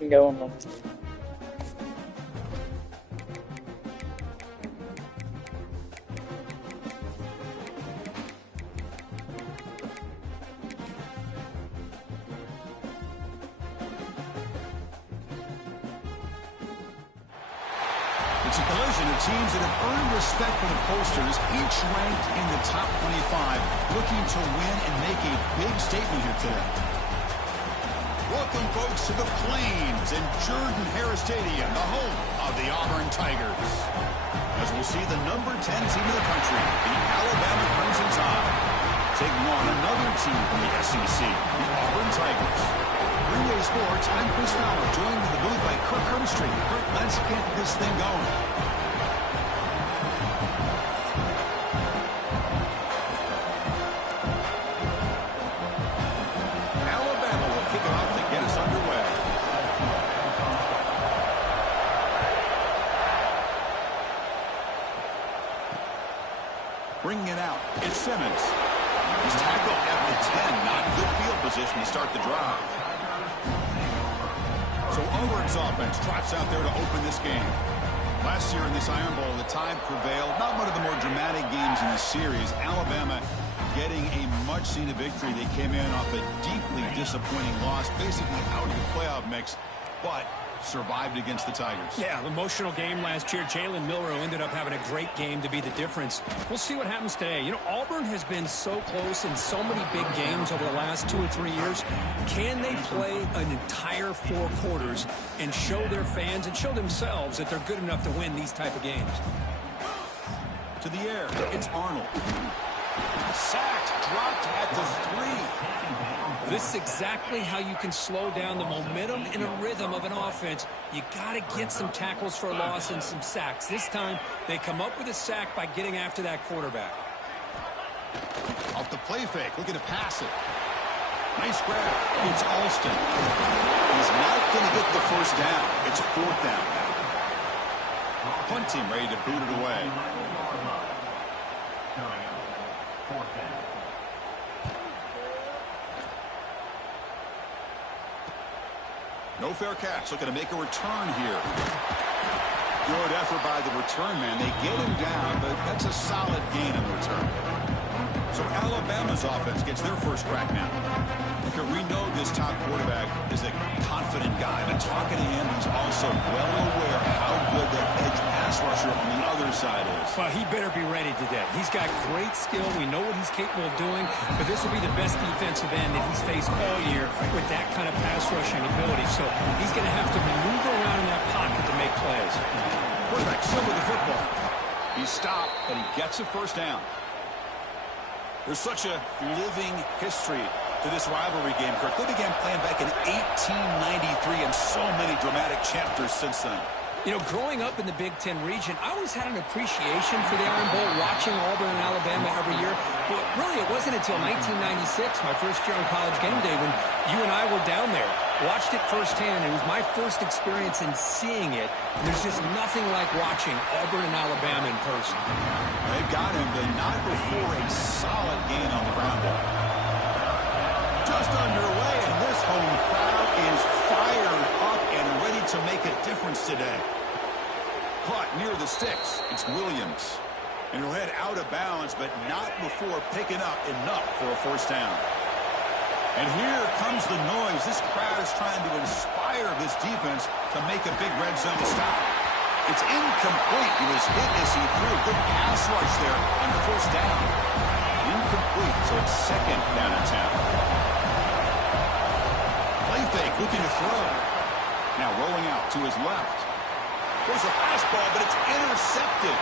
can go on one. It's a collision of teams that have earned respect from the posters, each ranked in the top 25, looking to win and make a big statement here today. Welcome, folks, to the Plains and Jordan-Hare Stadium, the home of the Auburn Tigers. As we'll see the number 10 team in the country, the Alabama Crimson Tide, taking on another team from the SEC, the Auburn Tigers. Green Bay Sports, I'm Chris Fowler, joined in the booth by Kirk Hermstreet. Kirk, let's get this thing going. Alabama will kick it off to get us underway. Bringing it out, it's Simmons. He's tackled at the 10, not good field position to start the drive. So Auburn's offense trots out there to open this game. Last year in this Iron Bowl, the Tide prevailed. Not one of the more dramatic games in the series. Alabama getting a much-needed victory. They came in off a deeply disappointing loss, basically out of the playoff mix, but survived against the Tigers. Yeah, emotional game last year. Jalen Milroe ended up having a great game to be the difference. We'll see what happens today. You know, Auburn has been so close in so many big games over the last 2 or 3 years. Can they play an entire 4 quarters and show their fans and show themselves that they're good enough to win these type of games? To the air, it's Arnold. Sacked, dropped at the 3. This is exactly how you can slow down the momentum and a rhythm of an offense. You got to get some tackles for a loss and some sacks. This time, they come up with a sack by getting after that quarterback. Off the play fake, looking to pass it. Nice grab. It's Alston. He's not going to get the first down. It's 4th down. Punt team ready to boot it away. No fair catch. Looking to make a return here. Good effort by the return man. They get him down, but that's a solid gain on the return. So Alabama's offense gets their first crack now. Because we know this top quarterback is a confident guy, but talking to him, he's also well aware how good that edge pass rusher on the other side is. Well, he better be ready today. He's got great skill. We know what he's capable of doing, but this will be the best defensive end that he's faced all year with that kind of pass rushing ability. So he's going to have to maneuver around in that pocket to make plays. Quarterback still with the football. He's stopped, but he gets a first down. There's such a living history to this rivalry game, Kirk. They began playing back in 1893 and so many dramatic chapters since then. You know, growing up in the Big Ten region, I always had an appreciation for the Iron Bowl, watching Auburn and Alabama every year. But really, it wasn't until 1996, my first year on College Game Day, when you and I were down there. Watched it firsthand. It was my first experience in seeing it. And there's just nothing like watching Auburn and Alabama in person. They've got him, but not before a solid gain on the ground ball. Just underway, and this home crowd is fired up and ready to make a difference today. Caught near the sticks. It's Williams. And he'll head out of bounds, but not before picking up enough for a first down. And here comes the noise. This crowd is trying to inspire this defense to make a big red zone stop. It's incomplete. He was hit as he threw a good pass rush there on the first down. Incomplete, so it's 2nd down and 10. Play fake, looking to throw. Now rolling out to his left. There's a fastball, but it's intercepted.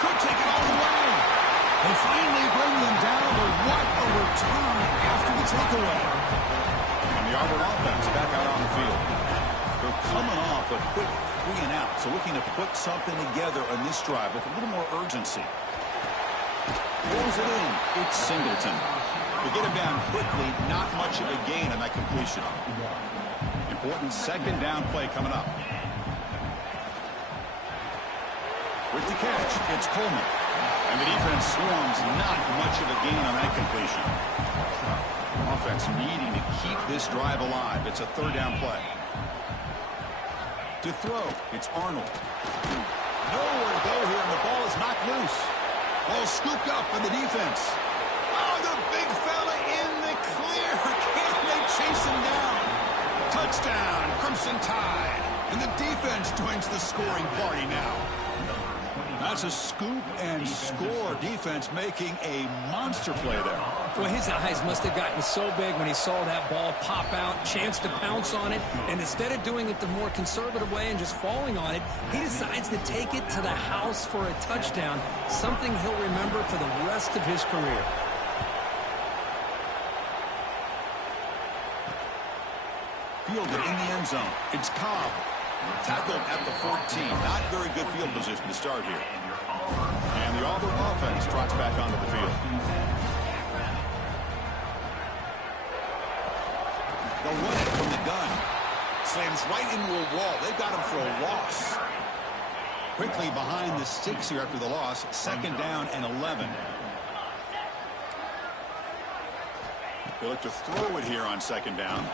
Could take it all the way. They finally bring them down, but what a return after the takeaway. And the Auburn offense back out on the field. They're coming off a quick 3 and out, so looking to put something together on this drive with a little more urgency. Throws it in. It's Singleton. To get him down quickly, not much of a gain on that completion. Important 2nd down play coming up. With the catch, it's Coleman. And the defense swarms, not much of a gain on that completion. Offense needing to keep this drive alive. It's a 3rd down play. To throw, it's Arnold. Nowhere to go here, and the ball is knocked loose. Ball scooped up by the defense. Oh, the big fella in the clear. Can't they chase him down? Touchdown, Crimson Tide. And the defense joins the scoring party now. That's a scoop and score. Defense making a monster play there. Well, his eyes must have gotten so big when he saw that ball pop out, chance to pounce on it, and instead of doing it the more conservative way and just falling on it, he decides to take it to the house for a touchdown, something he'll remember for the rest of his career. Fielded in the end zone. It's Cobb. Tackled at the 14. Not very good field position to start here. And the Auburn offense trots back onto the field. They'll run it from the gun. Slams right into a wall. They've got him for a loss. Quickly behind the sticks here after the loss. 2nd down and 11. They look to throw it here on 2nd down.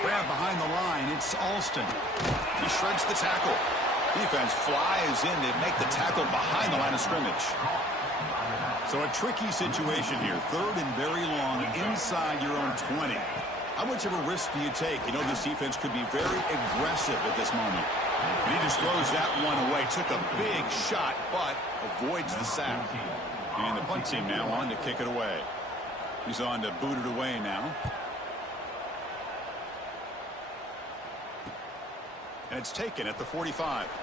Grab behind the line. It's Alston. He shreds the tackle. Defense flies in to make the tackle behind the line of scrimmage. So a tricky situation here. 3rd and very long inside your own 20. How much of a risk do you take? You know this defense could be very aggressive at this moment. And he just throws that one away. Took a big shot, but avoids the sack. And the punt team now on to kick it away. He's on to boot it away now. And it's taken at the 45. They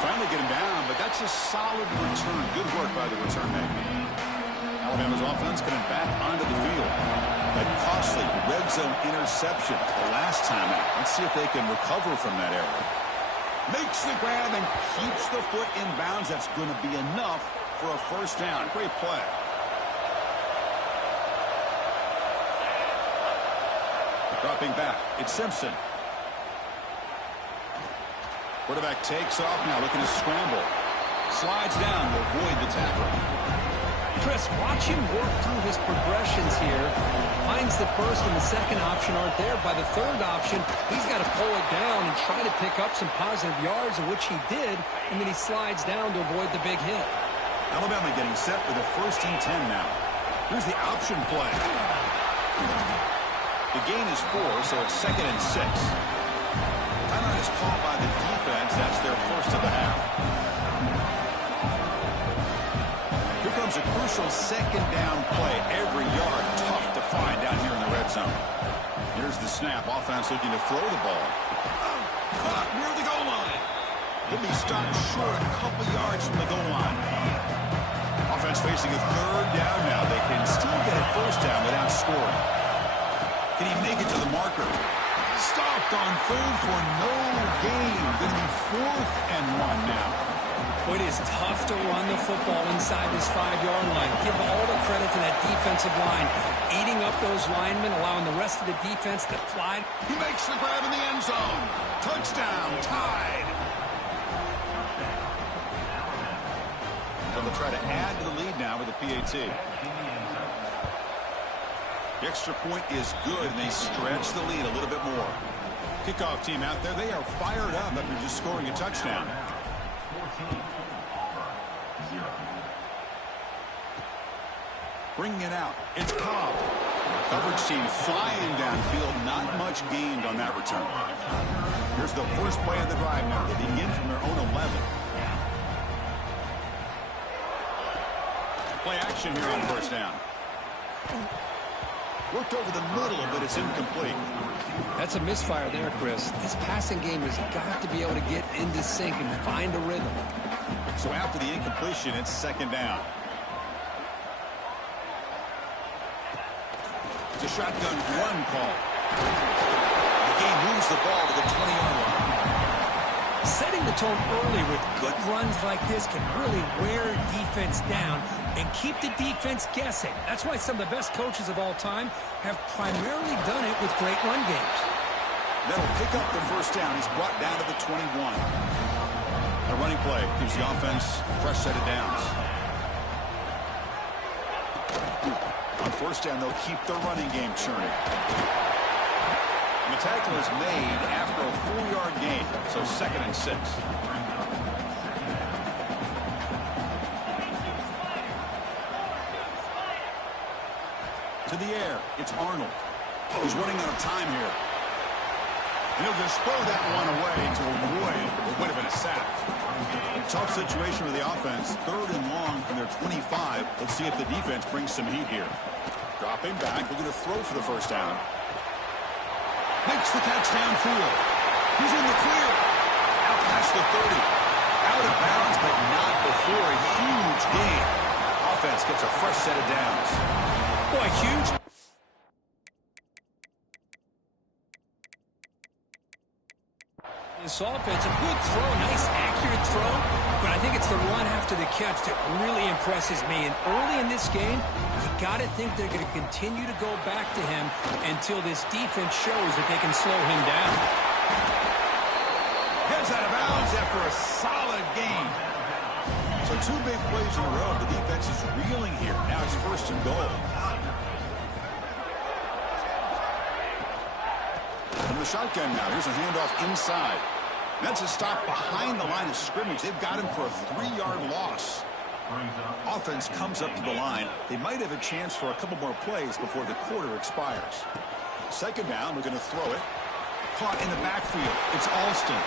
finally get him down, but that's a solid return. Good work by the return man. Alabama's offense coming back onto the field. A costly red zone interception the last time out. Let's see if they can recover from that error. Makes the grab and keeps the foot in bounds. That's going to be enough for a 1st down. Great play. Dropping back, it's Simpson. Quarterback takes off now, looking to scramble. Slides down to avoid the tackle. Chris, watch him work through his progressions here. Finds the 1st and the 2nd option aren't there. By the 3rd option, he's got to pull it down and try to pick up some positive yards, of which he did, and then he slides down to avoid the big hit. Alabama getting set for the 1st and 10 now. Here's the option play. The gain is 4, so it's 2nd and 6. Timeout is called by the defense. That's their 1st of the half. Here comes a crucial 2nd down play. Every yard tough to find down here in the red zone. Here's the snap. Offense looking to throw the ball. Caught near the goal line. He'll be stopped short a couple yards from the goal line. Offense facing a 3rd down now. They can still get a 1st down without scoring. Can he make it to the marker? Stopped on 3rd for no gain. Going to be 4th and 1 now. It is tough to run the football inside this 5-yard line. Give all the credit to that defensive line. Eating up those linemen, allowing the rest of the defense to fly. He makes the grab in the end zone. Touchdown, Tide. They'll try to add to the lead now with a PAT. The extra point is good, and they stretch the lead a little bit more. Kickoff team out there, they are fired up after just scoring a touchdown. Bringing it out, it's Cobb. Coverage team flying downfield, not much gained on that return. Here's the first play of the drive now. They begin from their own 11. Play action here on 1st down. Worked over the middle, but it's incomplete. That's a misfire there, Chris. This passing game has got to be able to get into sync and find a rhythm. So after the incompletion, it's 2nd down. It's a shotgun run call. The game moves the ball to the 20-yard line. Setting the tone early with good runs like this can really wear defense down and keep the defense guessing. That's why some of the best coaches of all time have primarily done it with great run games. That'll pick up the 1st down. He's brought down to the 21. A running play gives the offense a fresh set of downs. On 1st down, they'll keep the running game churning. The tackle is made after a 4-yard gain, so 2nd and 6. To the air, it's Arnold. He's running out of time here. And he'll just throw that one away to avoid what would have been a sack. Tough situation with the offense. 3rd and long from their 25. Let's see if the defense brings some heat here. Dropping back, looking to throw for the first down. Makes the catch downfield. He's in the clear. Out past the 30. Out of bounds, but not before a huge gain. Offense gets a fresh set of downs. Boy, huge. This offense, a good throw, nice accurate throw, but I think it's the run after the catch that really impresses me. And early in this game, you got to think they're going to continue to go back to him until this defense shows that they can slow him down. Gets out of bounds after a solid gain. So 2 big plays in a row. The defense is reeling here. Now it's 1st and goal. From the shotgun now, here's a handoff inside. That's a stop behind the line of scrimmage. They've got him for a 3-yard loss. Offense comes up to the line. They might have a chance for a couple more plays before the quarter expires. 2nd down, we're going to throw it. Caught in the backfield. It's Alston.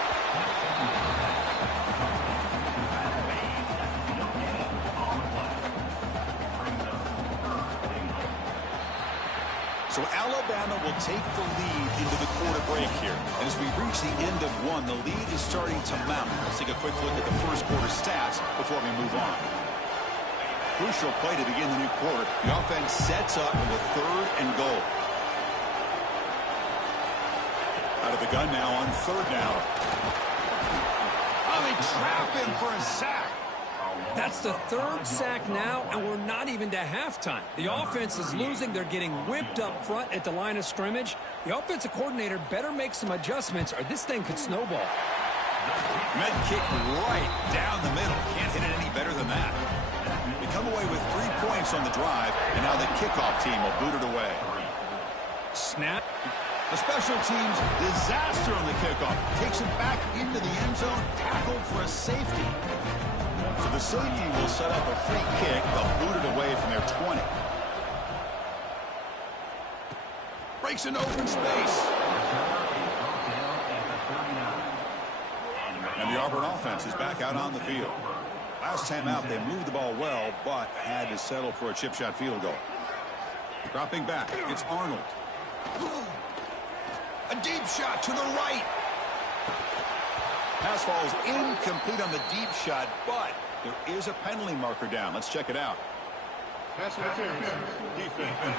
So Alabama will take the lead into the quarter break here. And as we reach the end of one, the lead is starting to mount. Let's take a quick look at the first quarter stats before we move on. Crucial play to begin the new quarter. The offense sets up with a 3rd and goal. Out of the gun now on 3rd down. Oh, they trap him for a sack. That's the 3rd sack now, and we're not even to halftime. The offense is losing. They're getting whipped up front at the line of scrimmage. The offensive coordinator better make some adjustments, or this thing could snowball. Med kick right down the middle. Can't hit it any better than that. They come away with 3 points on the drive, and now the kickoff team will boot it away. Snap. The special teams disaster on the kickoff. Takes it back into the end zone. Tackled for a safety. So the safety will set up a free kick. They'll boot it away from their 20. Breaks into open space. And the Auburn offense is back out on the field. Last time out, they moved the ball well, but had to settle for a chip shot field goal. Dropping back, it's Arnold. A deep shot to the right. Pass falls incomplete on the deep shot, but there is a penalty marker down. Let's check it out. Pass interference. Defense.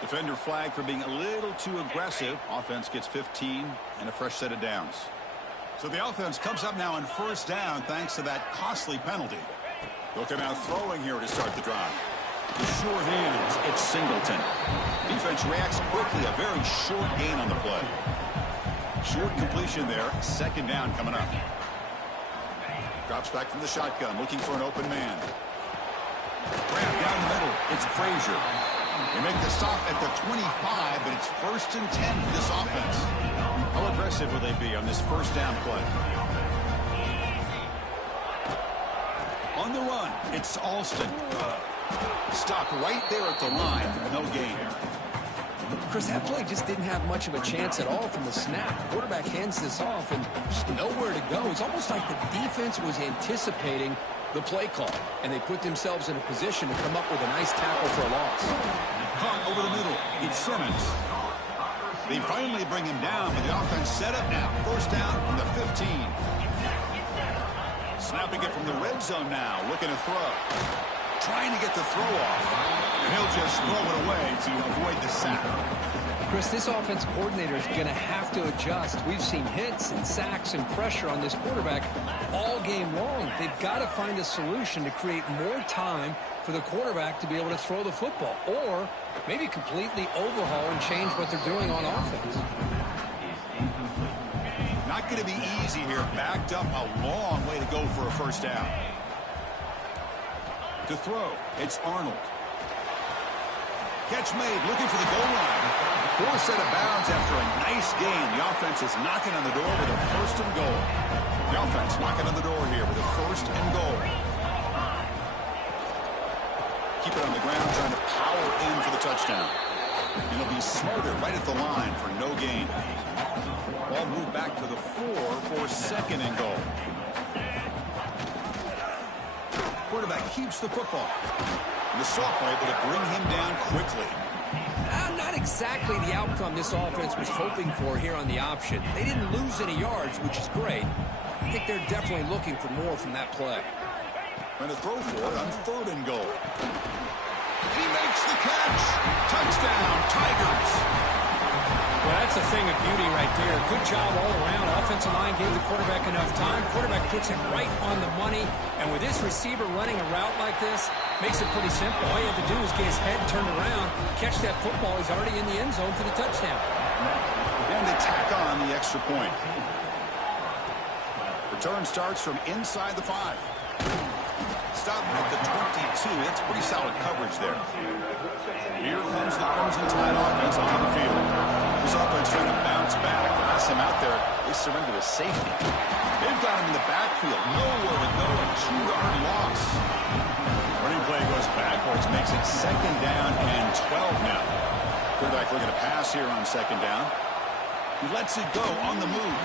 Defender flag for being a little too aggressive. Offense gets 15 and a fresh set of downs. So the offense comes up now on 1st down thanks to that costly penalty. Looking out throwing here to start the drive. The sure hands, it's Singleton. Defense reacts quickly, a very short gain on the play. Short completion there, 2nd down coming up. Drops back from the shotgun, looking for an open man. Grab down the middle, it's Frazier. They make the stop at the 25, but it's 1st and 10 for this offense. How aggressive will they be on this 1st down play? On the run, it's Alston. Stopped right there at the line. No gain. Chris, that play just didn't have much of a chance at all from the snap. Quarterback hands this off and just nowhere to go. It's almost like the defense was anticipating the play call, and they put themselves in a position to come up with a nice tackle for a loss. Caught over the middle. It's Simmons. They finally bring him down, but the offense set up now. 1st down from the 15. Snapping it from the red zone now. Looking to throw. Trying to get the throw off. And he'll just throw it away to avoid the sack. Chris, this offense coordinator is going to have to adjust. We've seen hits and sacks and pressure on this quarterback all game long. They've got to find a solution to create more time for the quarterback to be able to throw the football, or maybe completely overhaul and change what they're doing on offense. Not going to be easy here. Backed up a long way to go for a 1st down. To throw, it's Arnold. Catch made, looking for the goal line. Forced out of bounds after a nice gain. The offense is knocking on the door with a first and goal. The offense knocking on the door here with a first and goal. Keep it on the ground, trying to power in for the touchdown. And he'll be smarter right at the line for no gain. Ball moved back to the 4 for second and goal. Quarterback keeps the football. The sophomore able to bring him down quickly. Not exactly the outcome this offense was hoping for here on the option. They didn't lose any yards, which is great. I think they're definitely looking for more from that play. Going to throw for it on third and goal. He makes the catch. Touchdown, Tigers. Well, that's a thing of beauty right there. Good job all around. Offensive line gave the quarterback enough time. Quarterback puts it right on the money. And with this receiver running a route like this, makes it pretty simple. All you have to do is get his head turned around, catch that football. He's already in the end zone for the touchdown. And they tack on the extra point. Return starts from inside the 5. Stop at the 22. That's pretty solid coverage there. Here comes the Crimson Tide offense on the field. This offense trying to bounce back. Last time out there, they surrendered a safety. They've got him in the backfield. Nowhere to go. A 2-yard loss. Running play goes backwards. Makes it second down and 12 now. Quarterback looking to pass here on second down. He lets it go on the move.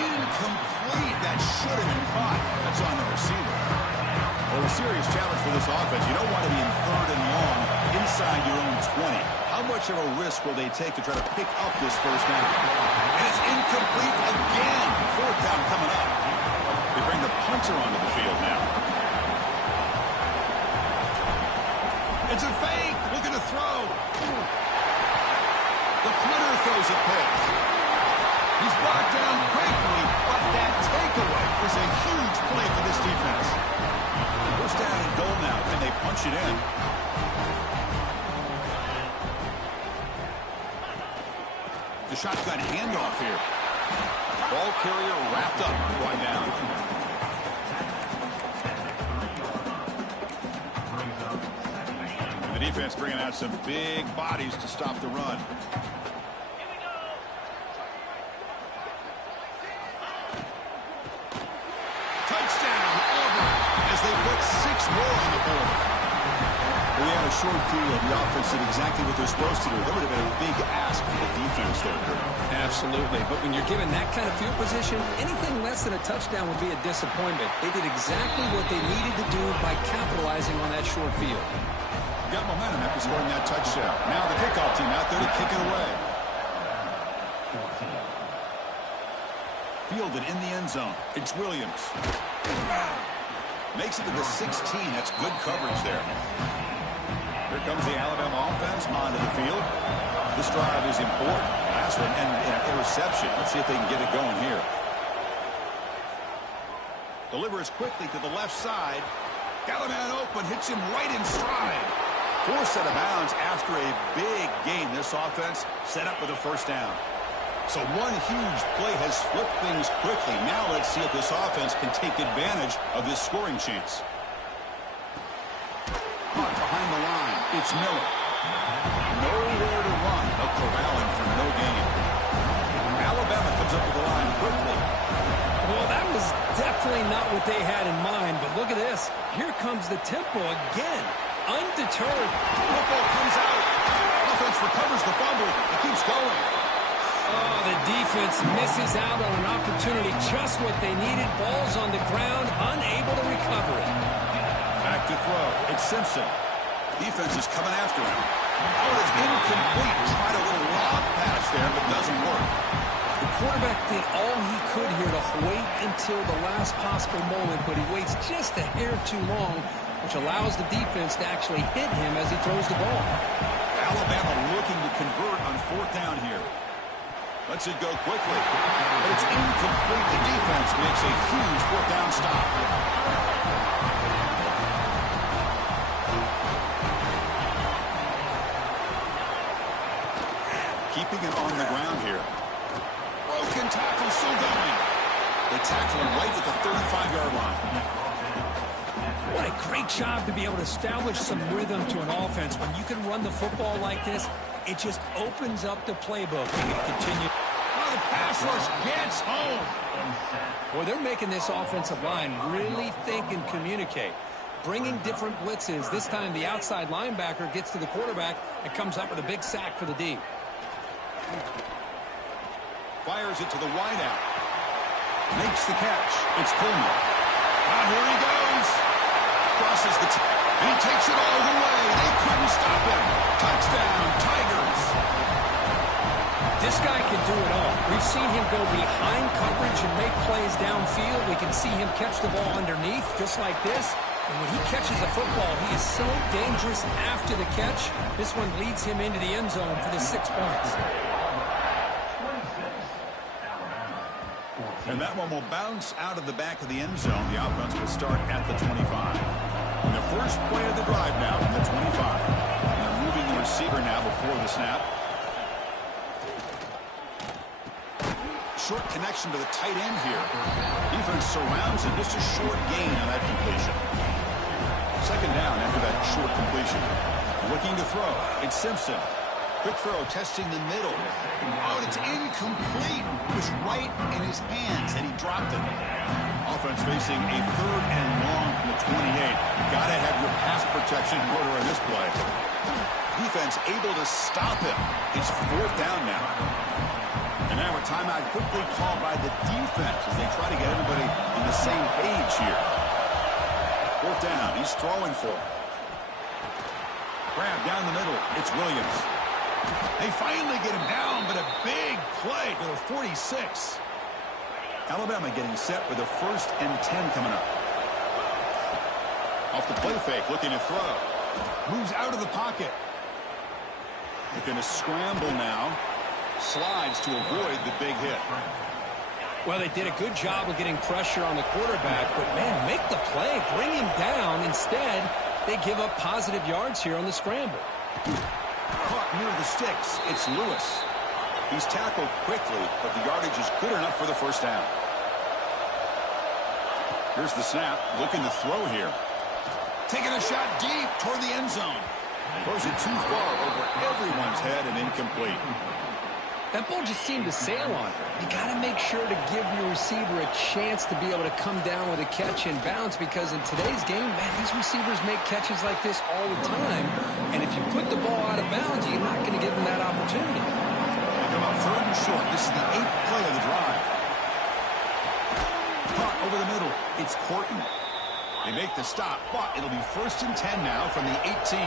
Incomplete. That should have been caught. That's on the receiver. Well, a serious challenge for this offense. You don't want to be in third and long inside your own 20. How much of a risk will they take to try to pick up this first down? And it's incomplete again. Fourth down coming up. They bring the punter onto the field now. It's a fake. Looking to throw. The punter throws a pick. He's brought down quickly, but that takeaway is a huge play for this defense. First down and goal now. Can they punch it in? The shotgun handoff here. Ball carrier wrapped up. One down. And the defense bringing out some big bodies to stop the run. They put 6 more on the board. Well, they had a short field. The offense did exactly what they're supposed to do. That would have been a big ask for the defense there. Absolutely. But when you're given that kind of field position, anything less than a touchdown would be a disappointment. They did exactly what they needed to do by capitalizing on that short field. Got momentum after scoring that touchdown. Now the kickoff team out there to kick it away. Fielded in the end zone. It's Williams. Makes it to the 16. That's good coverage there. Here comes the Alabama offense onto the field. This drive is important. Last one and an interception. Let's see if they can get it going here. Delivers quickly to the left side. Got a man open. Hits him right in stride. Forced out of bounds after a big gain. This offense set up with a first down. So one huge play has flipped things quickly. Now let's see if this offense can take advantage of this scoring chance. Caught behind the line. It's Miller. Nowhere to run. A corralling for no gain. Alabama comes up with the line quickly. Well, that was definitely not what they had in mind. But look at this. Here comes the tempo again. Undeterred. Football comes out. Offense recovers the fumble. It keeps going. Oh, the defense misses out on an opportunity, just what they needed. Ball's on the ground, unable to recover it. Back to throw. It's Simpson. Defense is coming after him. Oh, it's incomplete. Tried a little lob pass there, but doesn't work. The quarterback did all he could here to wait until the last possible moment, but he waits just a hair too long, which allows the defense to actually hit him as he throws the ball. Alabama looking to convert on fourth down here. Lets it go quickly. But it's incomplete. The defense makes a huge fourth down stop. Keeping it on the ground here. Broken tackle still going. They tackle him right at the 35-yard line. What a great job to be able to establish some rhythm to an offense. When you can run the football like this, it just opens up the playbook. You can continue. Oh, the pass rush gets home. Well, they're making this offensive line really think and communicate. Bringing different blitzes. This time the outside linebacker gets to the quarterback and comes up with a big sack for the D. Fires it to the wideout. Makes the catch. It's Pullman. Now here he goes. Crosses the and he takes it all the way. They couldn't stop him. Touchdown, Tigers. This guy can do it all. We've seen him go behind coverage and make plays downfield. We can see him catch the ball underneath just like this. And when he catches a football, he is so dangerous after the catch. This one leads him into the end zone for the 6 points. And that one will bounce out of the back of the end zone. The offense will start at the 25. And the first play of the drive now from the 25. And they're moving the receiver now before the snap. Short connection to the tight end here. Defense surrounds him. Just a short gain on that completion. Second down after that short completion. Looking to throw. It's Simpson. Quick throw, testing the middle. Oh, and it's incomplete. It was right in his hands, and he dropped it. Offense facing a 3rd and long from the 28. Got to have your pass protection in order in this play. Defense able to stop him. It's 4th down now. And now a timeout quickly called by the defense as they try to get everybody on the same page here. 4th down. He's throwing for it. Grab down the middle. It's Williams. They finally get him down, but a big play to the 46. Alabama getting set for the 1st and 10 coming up. Off the play fake, looking to throw. Moves out of the pocket. Looking to scramble now. Slides to avoid the big hit. Well, they did a good job of getting pressure on the quarterback, but, man, make the play. Bring him down. Instead, they give up positive yards here on the scramble. Caught near the sticks. It's Lewis. He's tackled quickly, but the yardage is good enough for the 1st down. Here's the snap. Looking to throw here. Taking a shot deep toward the end zone. Throws it too far over everyone's head and incomplete. That ball just seemed to sail on her. You got to make sure to give your receiver a chance to be able to come down with a catch and bounce, because in today's game, man, these receivers make catches like this all the time. And if you put the ball out of bounds, you're not going to give them that opportunity. Come up 3rd and short. This is the 8th play of the drive. Caught over the middle. It's Horton. They make the stop, but it'll be 1st and 10 now from the 18.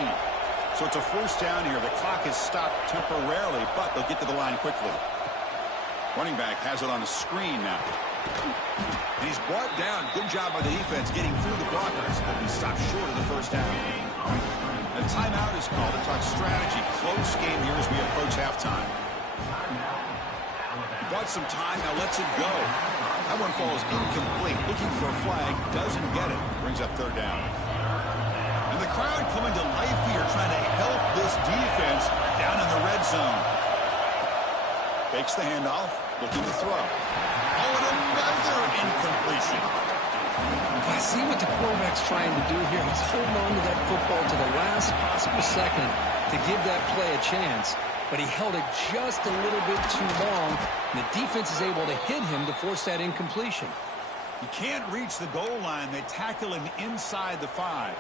So it's a 1st down here. The clock is stopped temporarily, but they'll get to the line quickly. Running back has it on a screen now. And he's brought down. Good job by the defense getting through the blockers. But he stopped short of the 1st down. The timeout is called to talk strategy. Close game here as we approach halftime. Bought some time, now lets it go. That one falls incomplete. Looking for a flag, doesn't get it. Brings up 3rd down. And the crowd coming to life here, trying to help this defense down in the red zone. Fakes the handoff, looking to throw. Oh, and another incompletion. I see what the quarterback's trying to do here. He's holding on to that football to the last possible second to give that play a chance. But he held it just a little bit too long. And the defense is able to hit him to force that incompletion. He can't reach the goal line. They tackle him inside the 5.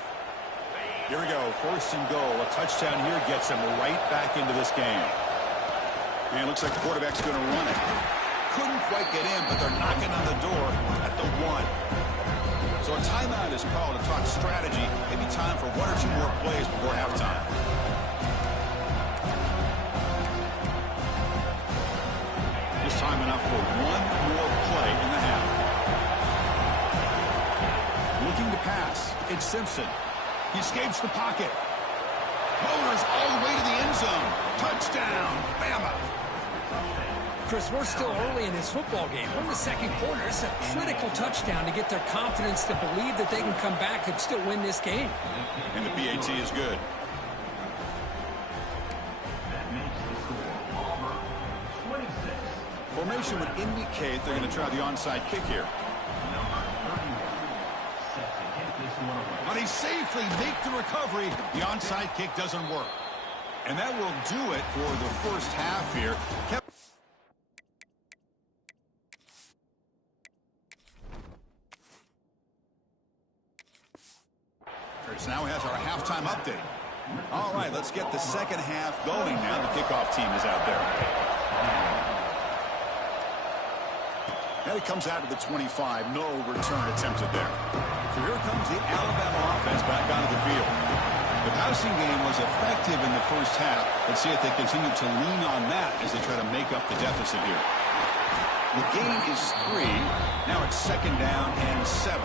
Here we go, 1st and goal. A touchdown here gets him right back into this game. Man, looks like the quarterback's going to run it. Couldn't quite get in, but they're knocking on the door at the 1. So a timeout is called to talk strategy. Maybe time for 1 or 2 more plays before halftime. Just time enough for 1 more play in the half. Looking to pass. It's Simpson. He escapes the pocket. Motors all the way to the end zone. Touchdown, Bama. Chris, we're still early in this football game. We're in the 2nd quarter. It's a critical touchdown to get their confidence to believe that they can come back and still win this game. And the PAT is good. Formation would indicate they're going to try the onside kick here. But he safely makes the recovery. The onside kick doesn't work. And that will do it for the first half here. So now he has our halftime update. All right, let's get the second half going now. The kickoff team is out there. And it comes out to the 25. No return attempted there. So here comes the Alabama offense back onto the field. The passing game was effective in the first half. Let's see if they continue to lean on that as they try to make up the deficit here. The gain is 3. Now it's second down and 7.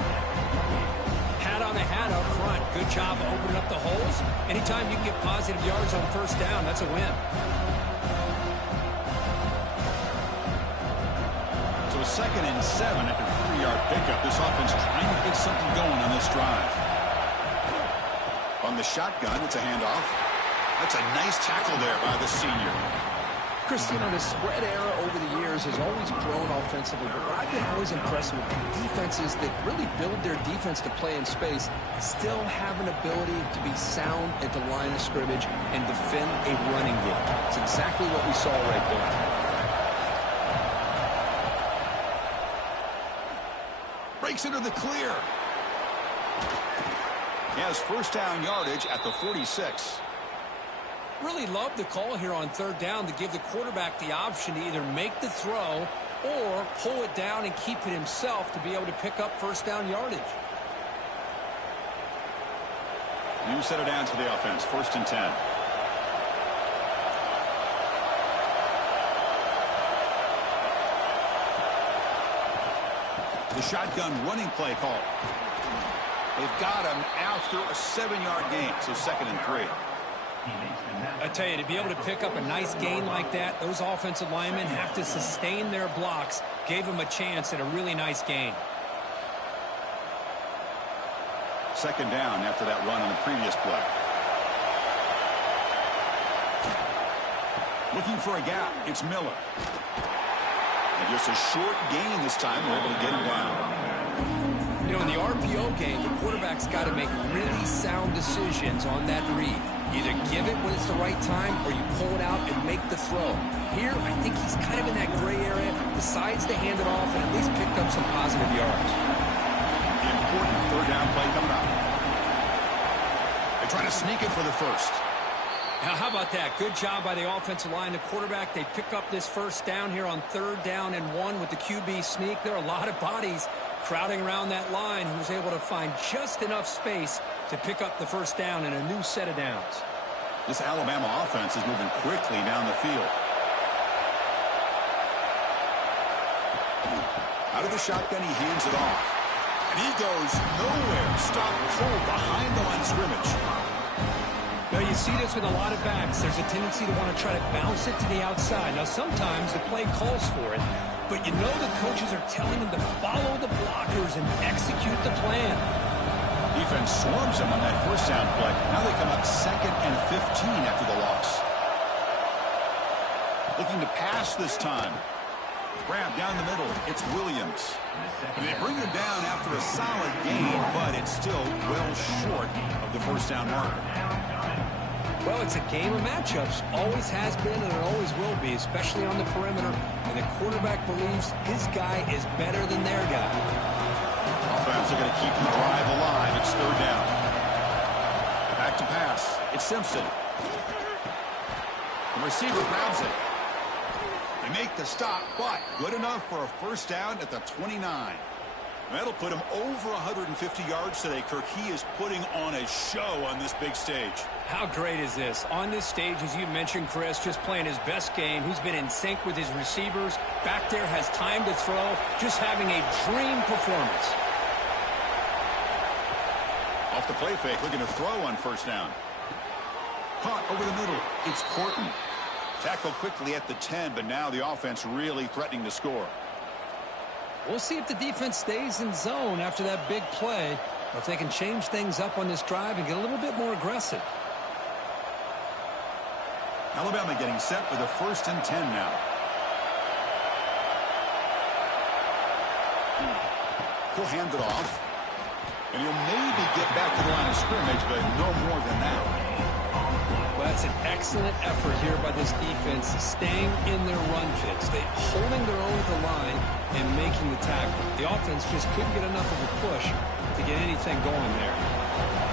Hat on the hat up front. Good job opening up the holes. Anytime you get positive yards on first down, that's a win. So second and 7 after a 3-yard pickup. This offense trying to get something going on this drive. On the shotgun, it's a handoff. That's a nice tackle there by the senior. Christina, the spread era over the years has always grown offensively, but what I've been always impressed with defenses that really build their defense to play in space still have an ability to be sound at the line of scrimmage and defend a running game. It's exactly what we saw right there. Breaks into the clear. He has first down yardage at the 46. Really love the call here on third down to give the quarterback the option to either make the throw or pull it down and keep it himself to be able to pick up first down yardage. New set it down to the offense. First and 10. The shotgun running play call. They've got him after a 7-yard gain, so second and 3. I tell you, to be able to pick up a nice gain like that, those offensive linemen have to sustain their blocks. Gave them a chance at a really nice gain. Second down after that run on the previous play. Looking for a gap. It's Miller. And just a short gain this time. They're able to get him down. You know, in the RPO game, the quarterback's got to make really sound decisions on that read. Either give it when it's the right time or you pull it out and make the throw. Here, I think he's kind of in that gray area, decides to hand it off and at least picked up some positive yards. The important third down play coming up. They're trying to sneak it for the first. Now, how about that? Good job by the offensive line. The quarterback, they pick up this first down here on third down and 1 with the QB sneak. There are a lot of bodies crowding around that line who was able to find just enough space to pick up the first down in a new set of downs. This Alabama offense is moving quickly down the field. Out of the shotgun, he hands it off. And he goes nowhere. Stop cold behind the line of scrimmage. Now, you see this with a lot of backs. There's a tendency to want to try to bounce it to the outside. Now, sometimes the play calls for it, but you know the coaches are telling them to follow the blockers and execute the plan. Defense swarms him on that first down play. Now they come up second and 15 after the loss. Looking to pass this time. Grab down the middle. It's Williams. And they bring him down after a solid gain, but it's still well short of the first down marker. Well, it's a game of matchups. Always has been and it always will be, especially on the perimeter. And the quarterback believes his guy is better than their guy. Offense are going to keep the drive alive. It's third down. Back to pass. It's Simpson. The receiver grabs it. They make the stop, but good enough for a first down at the 29. That'll put him over 150 yards today, Kirk. He is putting on a show on this big stage. How great is this? On this stage, as you mentioned, Chris, just playing his best game. He's been in sync with his receivers. Back there, has time to throw. Just having a dream performance. Off the play fake, looking to throw on first down. Caught over the middle. It's Corton. Tackle quickly at the 10, but now the offense really threatening to score. We'll see if the defense stays in zone after that big play, or if they can change things up on this drive and get a little bit more aggressive. Alabama getting set for the first and 10 now. He'll hand it off. And he'll maybe get back to the line of scrimmage, but no more than that. Well, that's an excellent effort here by this defense, staying in their run fits. They holding their own at the line and making the tackle. The offense just couldn't get enough of a push to get anything going there.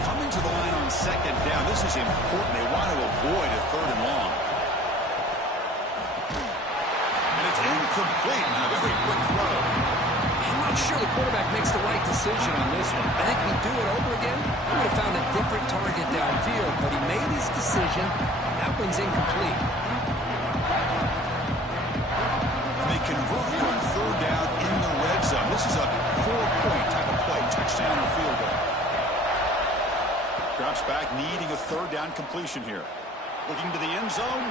Coming to the line on second down, this is important. They want to avoid a third and long. And it's incomplete. A very quick throw. I'm not sure the quarterback makes the right decision on this one. I think if we do it over again, he would have found a different target downfield, but he made his decision. That one's incomplete. They convert here on third down in the red zone. This is a 4-point type of play, touchdown or field goal. Drops back, needing a third down completion here. Looking to the end zone.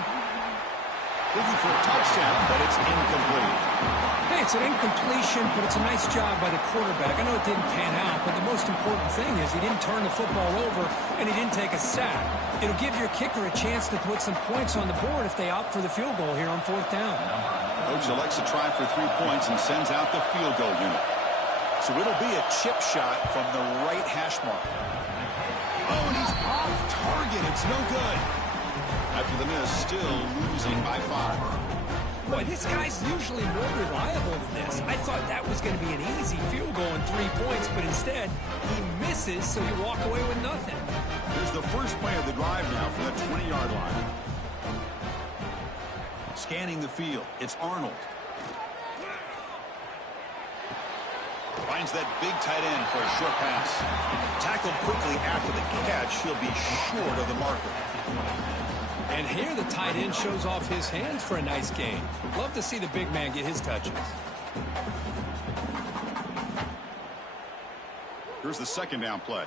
Looking for a touchdown, but it's incomplete. Hey, it's an incompletion, but it's a nice job by the quarterback. I know it didn't pan out, but the most important thing is he didn't turn the football over and he didn't take a sack. It'll give your kicker a chance to put some points on the board if they opt for the field goal here on fourth down. Coach elects to try for 3 points and sends out the field goal unit. So it'll be a chip shot from the right hash mark. Oh, and he's off target. It's no good. After the miss, still losing by 5. Boy, this guy's usually more reliable than this. I thought that was going to be an easy field goal and 3 points, but instead, he misses, so you walk away with nothing. Here's the first play of the drive now from the 20-yard line. Scanning the field, it's Arnold. Finds that big tight end for a short pass. Tackled quickly after the catch. He'll be short of the marker. And here the tight end shows off his hands for a nice gain. Love to see the big man get his touches. Here's the second down play.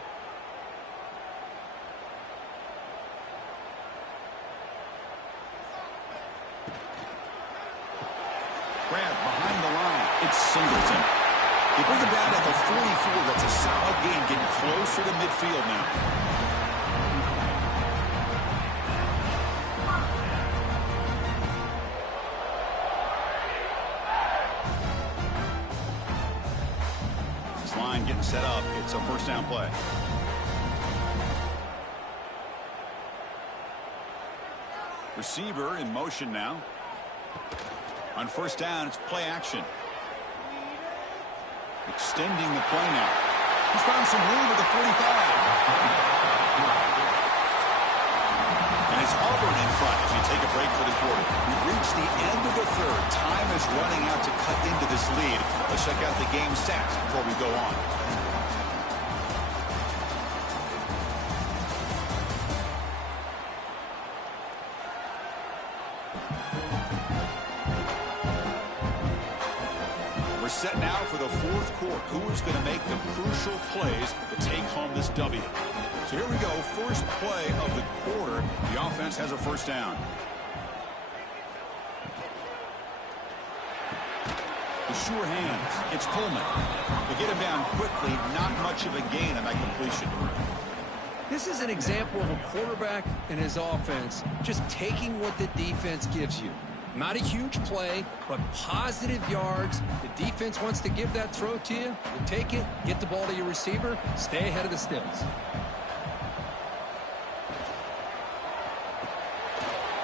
Grab behind the line. It's Singleton. They bring him down at the 44. That's a solid gain, getting closer to midfield now. Line getting set up. It's a first down play. Receiver in motion now. On first down, it's play action. Extending the play now. He's found some room at the 45. And it's Auburn in front as we take a break for the quarter. We've reached the end of the third. Time is running out to cut into this lead. Let's check out the game stats before we go on. We're set now for the fourth quarter. Who is going to make the crucial plays to take home this W? So here we go. First play of the quarter. The offense has a first down. The sure hands. It's Coleman. They get him down quickly. Not much of a gain on that completion. This is an example of a quarterback and his offense just taking what the defense gives you. Not a huge play, but positive yards. The defense wants to give that throw to you. You take it, get the ball to your receiver, stay ahead of the stills.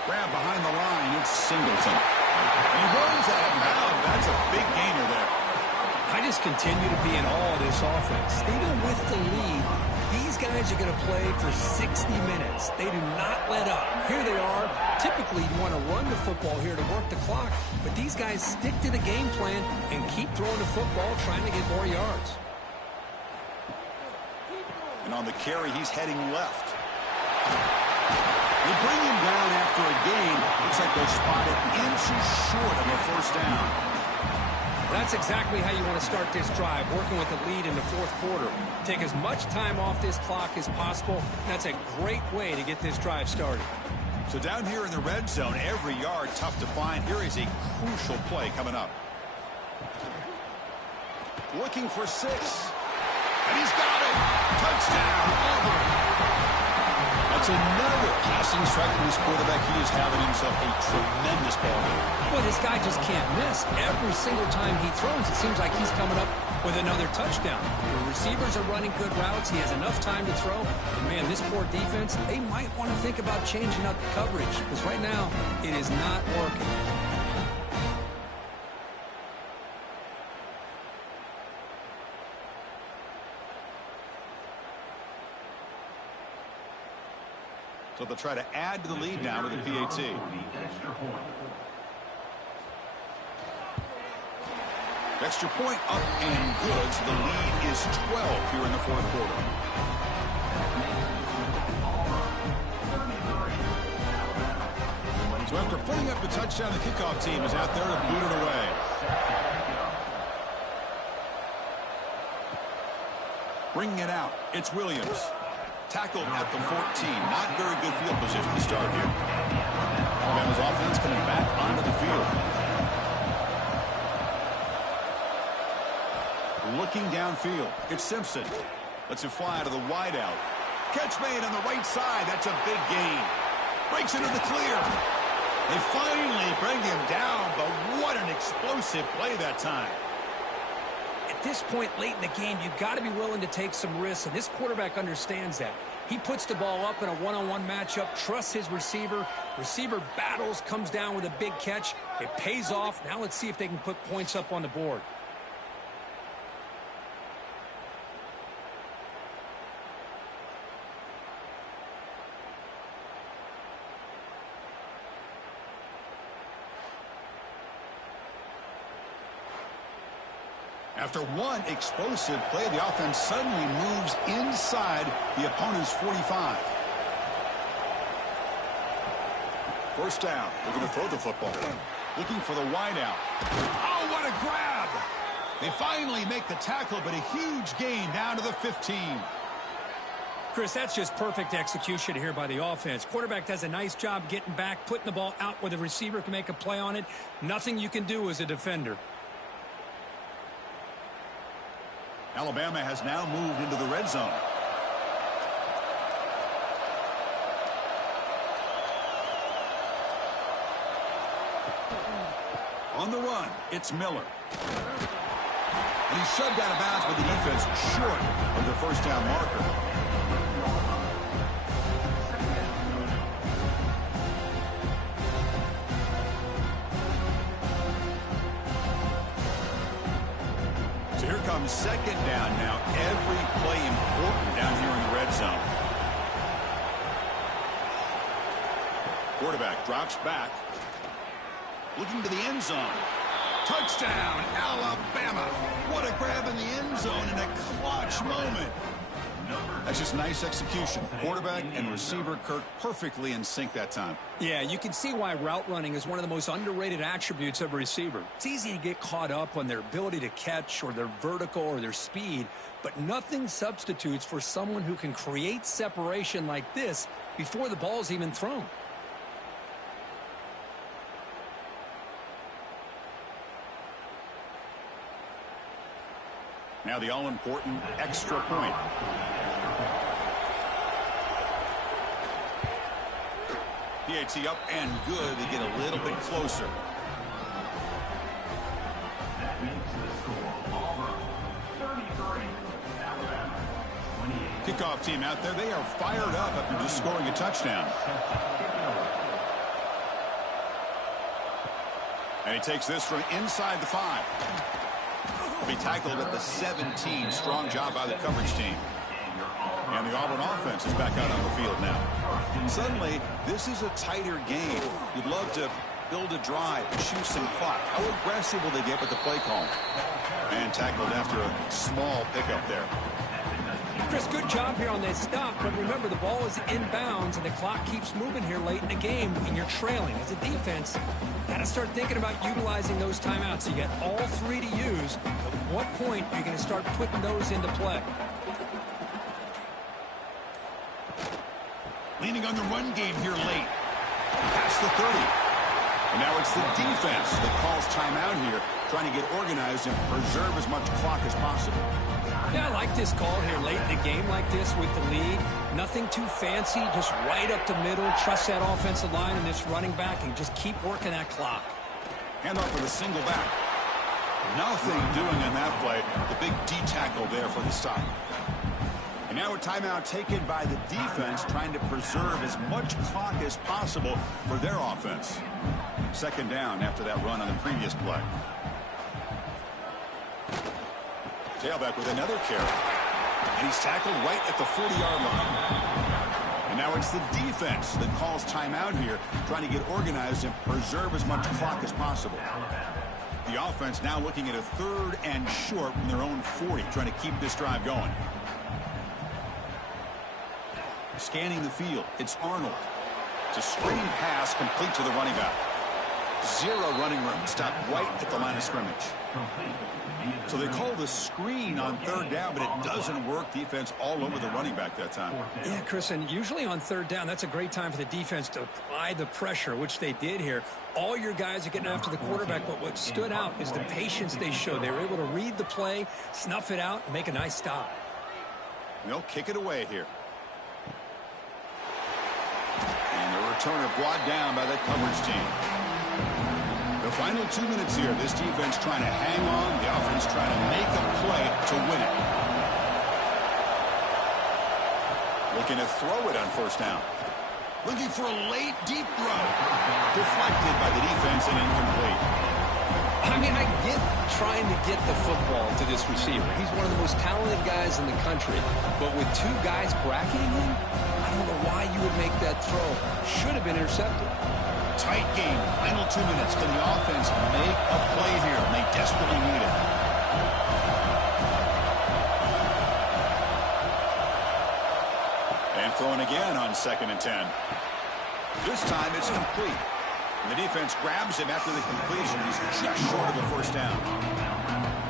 Grab behind the line. It's Singleton. He runs out of bounds. That's a big gainer there. I just continue to be in awe of this offense. Even with the lead, these guys are going to play for 60 minutes. They do not let up. Here they are. Typically, you want to run the football here to work the clock, but these guys stick to the game plan and keep throwing the football, trying to get more yards. And on the carry, he's heading left. They bring him down after a gain. Looks like they're spotted inches short of a first down. That's exactly how you want to start this drive, working with the lead in the fourth quarter. Take as much time off this clock as possible. That's a great way to get this drive started. So down here in the red zone, every yard tough to find. Here is a crucial play coming up. Looking for 6. And he's got it. Touchdown, Auburn. That's It's another passing strike from this quarterback. He is having himself a tremendous ball game. Boy, this guy just can't miss. Every single time he throws, it seems like he's coming up with another touchdown. The receivers are running good routes. He has enough time to throw. And, man, this poor defense, they might want to think about changing up the coverage because right now it is not working. So they'll try to add to the lead now with the PAT. Extra point up and good. So the lead is 12 here in the fourth quarter. So after putting up the touchdown, the kickoff team is out there to boot it away. Bringing it out, it's Williams. Tackled at the 14. Not very good field position to start here. Alabama's offense coming back onto the field. Looking downfield. It's Simpson. Lets it fly out of the wideout. Catch made on the right side. That's a big gain. Breaks into the clear. They finally bring him down, but what an explosive play that time. At this point late in the game, you've got to be willing to take some risks, and this quarterback understands that. He puts the ball up in a one-on-one matchup, trusts his receiver. Receiver battles, comes down with a big catch. It pays off. Now let's see if they can put points up on the board. After one explosive play, the offense suddenly moves inside the opponent's 45. First down. They're going to throw the football. Looking for the wideout. Oh, what a grab! They finally make the tackle, but a huge gain down to the 15. Chris, that's just perfect execution here by the offense. Quarterback does a nice job getting back, putting the ball out where the receiver can make a play on it. Nothing you can do as a defender. Alabama has now moved into the red zone. On the run, it's Miller. And he's shoved out of bounds with the defense short of the first down marker. So here comes second down now. Every play important down here in the red zone. Quarterback drops back. Looking to the end zone. Touchdown, Alabama. What a grab in the end zone in a clutch moment. That's just nice execution. Quarterback and receiver Kirk perfectly in sync that time. Yeah, you can see why route running is one of the most underrated attributes of a receiver. It's easy to get caught up on their ability to catch or their vertical or their speed, but nothing substitutes for someone who can create separation like this before the ball's even thrown. Now the all-important extra point. PAT up and good. They get a little bit closer. Kickoff team out there. They are fired up after just scoring a touchdown. And he takes this from inside the 5. Be tackled at the 17. Strong job by the coverage team. And the Auburn offense is back out on the field now. Suddenly, this is a tighter game. You'd love to build a drive, shoot some clock. How aggressive will they get with the play call? And tackled after a small pickup there. Chris, good job here on that stop, but remember the ball is inbounds and the clock keeps moving here late in the game and you're trailing. As a defense, got to start thinking about utilizing those timeouts. You got all 3 to use. At what point are you going to start putting those into play? Leaning on the run game here late. Past the 30. And now it's the defense that calls timeout here, trying to get organized and preserve as much clock as possible. Yeah, I like this call here late in the game like this with the lead. Nothing too fancy, just right up the middle. Trust that offensive line and this running back and just keep working that clock. Hand off with a single back. Nothing doing in that play. The big D tackle there for the stop. And now a timeout taken by the defense, trying to preserve as much clock as possible for their offense. Second down after that run on the previous play. Tailback with another carry. And he's tackled right at the 40-yard line. And now it's the defense that calls timeout here, trying to get organized and preserve as much clock as possible. The offense now looking at a 3rd and short from their own 40, trying to keep this drive going. Scanning the field, it's Arnold. It's a screen pass complete to the running back. 0 running room. Stopped right at the line of scrimmage. So they call the screen on 3rd down, but it doesn't work. Defense all over the running back that time. Yeah, Chris, and usually on 3rd down, that's a great time for the defense to apply the pressure, which they did here. All your guys are getting after the quarterback, but what stood out is the patience they showed. They were able to read the play, snuff it out, and make a nice stop. They'll kick it away here. And the returner brought down by the coverage team. The final 2 minutes here. This defense trying to hang on. The offense trying to make a play to win it. Looking to throw it on 1st down. Looking for a late, deep throw. Deflected by the defense and incomplete. I mean, I get trying to get the football to this receiver. He's one of the most talented guys in the country. But with 2 guys bracketing him, I don't know why you would make that throw. Should have been intercepted. Tight game. Final 2 minutes. Can the offense make a play here? And they desperately need it. And throwing again on 2nd and 10. This time it's complete. And the defense grabs him after the completion. He's just short of the 1st down.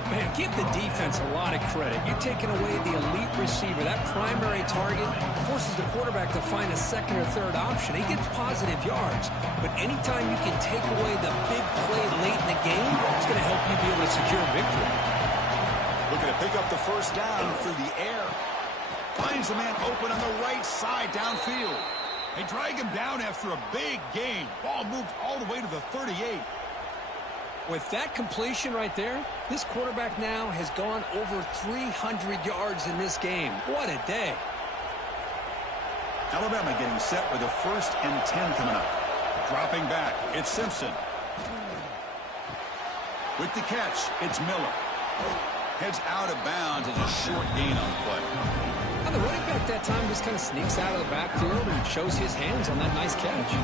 Man, give the defense a lot of credit. You're taking away the elite receiver. That primary target forces the quarterback to find a 2nd or 3rd option. He gets positive yards, but anytime you can take away the big play late in the game, it's going to help you be able to secure a victory. Looking to pick up the 1st down through the air. Finds a man open on the right side downfield. They drag him down after a big gain. Ball moved all the way to the 38. With that completion right there, this quarterback now has gone over 300 yards in this game. What a day. Alabama getting set with a 1st and 10 coming up. Dropping back, it's Simpson. With the catch, it's Miller. Heads out of bounds as a short gain on the play. Now the running back that time just kind of sneaks out of the backfield and shows his hands on that nice catch.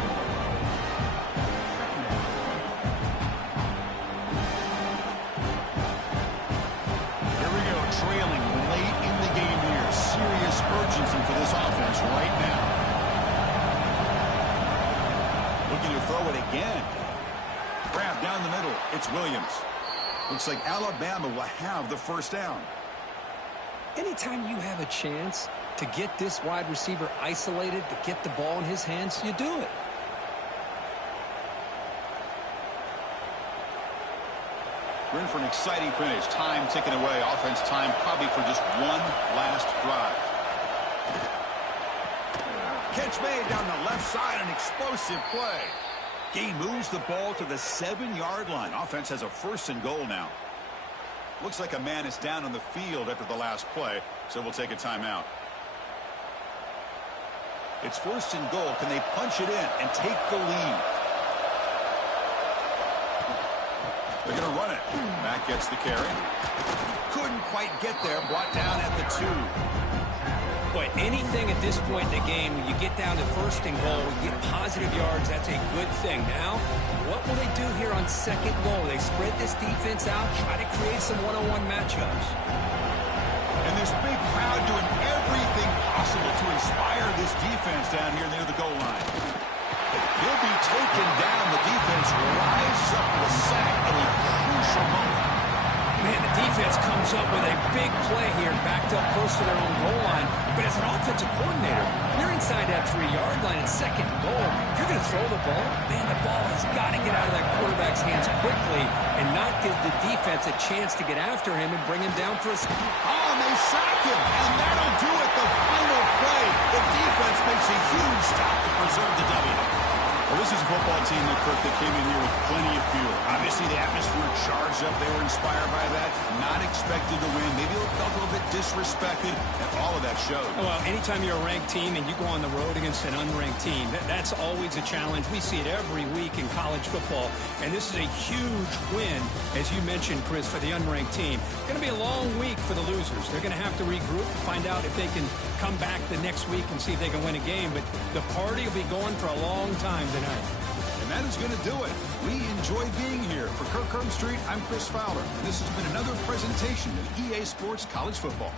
Trailing late in the game here. Serious urgency for this offense right now. Looking to throw it again. Grab down the middle. It's Williams. Looks like Alabama will have the 1st down. Anytime you have a chance to get this wide receiver isolated, to get the ball in his hands, you do it. We're in for an exciting finish. Time ticking away. Offense time probably for just one last drive. Catch made down the left side. An explosive play. Gain moves the ball to the 7-yard line. Offense has a 1st and goal now. Looks like a man is down on the field after the last play, so we'll take a timeout. It's 1st and goal. Can they punch it in and take the lead? They're going to run it. Mack gets the carry. Couldn't quite get there. Brought down at the 2. But anything at this point in the game, when you get down to 1st and goal, you get positive yards, that's a good thing. Now, what will they do here on 2nd goal? They spread this defense out, try to create some one-on-one matchups. And this big crowd doing everything possible to inspire this defense down here near the goal line. He'll be taken down. The defense rises up with a sack at a crucial moment. Man, the defense comes up with a big play here, backed up close to their own goal line. But as an offensive coordinator, you're inside that 3-yard line in 2nd and goal. If you're going to throw the ball, man, the ball has got to get out of that quarterback's hands quickly and not give the defense a chance to get after him and bring him down for a... Oh, and they sack him, and that'll do it. The final play. The defense makes a huge stop to preserve the W. Well, this is a football team, that came in here with plenty of fuel. Obviously, the atmosphere charged up. They were inspired by that. Not expected to win. Maybe they felt a little bit disrespected, and all of that showed. Well, anytime you're a ranked team and you go on the road against an unranked team, that's always a challenge. We see it every week in college football, and this is a huge win, as you mentioned, Chris, for the unranked team. It's going to be a long week for the losers. They're going to have to regroup, find out if they can come back the next week and see if they can win a game. But the party will be going for a long time tonight. And that is going to do it. We enjoy being here. For Kirk Street, I'm Chris Fowler. And this has been another presentation of EA Sports College Football.